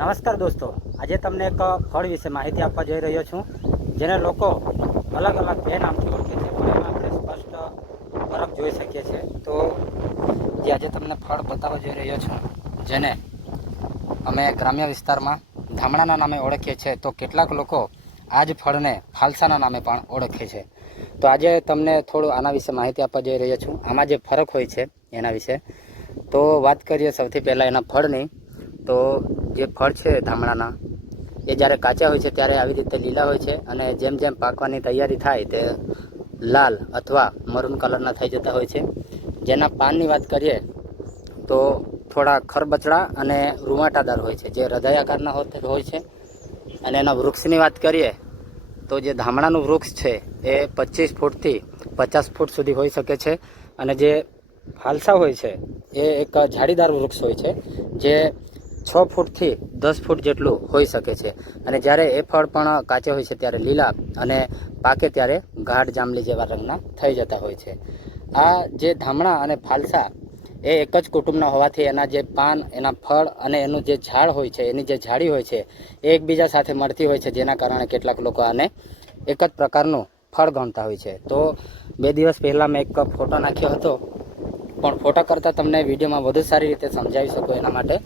નમસ્કાર દોસ્તો, આજે તમને એક ફળ વિશે માહિતી આપવા જઈ રહ્યો છું, જેને લોકો અલગ અલગ બે નામથી ઓળખે છે, પણ એમાં આપણે સ્પષ્ટ ફરક જોઈ શકીએ છીએ. તો જે આજે તમને ફળ બતાવવા જઈ રહ્યો છું, જેને અમે ગ્રામ્ય વિસ્તારમાં ધામણાના નામે ઓળખીએ છીએ, તો કેટલાક લોકો આ જ ફળને ફાલસાના નામે પણ ઓળખે છે. તો આજે તમને થોડું આના વિશે માહિતી આપવા જઈ રહ્યો છું, આમાં જે ફરક હોય છે એના વિશે. તો વાત કરીએ સૌથી પહેલાં એના ફળની. તો જે ફળ છે ધામણાના, એ જ્યારે કાચા હોય છે ત્યારે આવી રીતે લીલા હોય છે, અને જેમ જેમ પાકવાની તૈયારી થાય તે લાલ અથવા મરૂન કલરના થઈ જતા હોય છે. જેના પાનની વાત કરીએ તો થોડા ખરબચડા અને રૂંવાટાદાર હોય છે, જે હૃદય આકારના હોય છે. અને એના વૃક્ષની વાત કરીએ તો જે ધામણાનું વૃક્ષ છે એ 25 ફૂટથી 50 ફૂટ સુધી હોઈ શકે છે. અને જે ફાલસા હોય છે એ એક ઝાડીદાર વૃક્ષ હોય છે, જે 6 ફૂટથી 10 ફૂટ જેટલું હોઈ શકે છે. અને જ્યારે એ ફળ પણ કાચે હોય છે ત્યારે લીલા, અને પાકે ત્યારે ગાઢ જાંબલી જેવા રંગના થઈ જતા હોય છે. આ જે ધામણા અને ફાલસા એ એક જ કુટુંબના હોવાથી એના જે પાન, એના ફળ અને એનું જે ઝાડ હોય છે, એની જે ઝાડી હોય છે એ એકબીજા સાથે મળતી હોય છે, જેના કારણે કેટલાક લોકો આને એક જ પ્રકારનું ફળ ગણતા હોય છે. તો 2 દિવસ પહેલાં મેં એક ફોટો નાખ્યો હતો, પણ ફોટા કરતાં તમને વિડીયોમાં વધુ સારી રીતે સમજાવી શકું એના માટે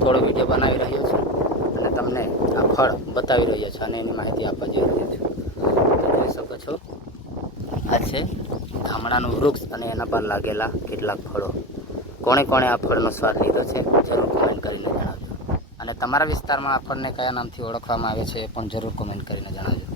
થોડો વિડીયો બનાવી રહ્યો છું, અને તમને આ ફળ બતાવી રહ્યો છું અને એની માહિતી આપવા જઈ રહ્યો છું. જોઈ શકો છો, આ છે ધામણાનું વૃક્ષ અને એના પર લાગેલા કેટલાક ફળો. કોણે કોણે આ ફળનો સ્વાદ લીધો છે જરૂર કોમેન્ટ કરીને જણાવજો. અને તમારા વિસ્તારમાં આ ફળને કયા નામથી ઓળખવામાં આવે છે એ પણ જરૂર કોમેન્ટ કરીને જણાવજો.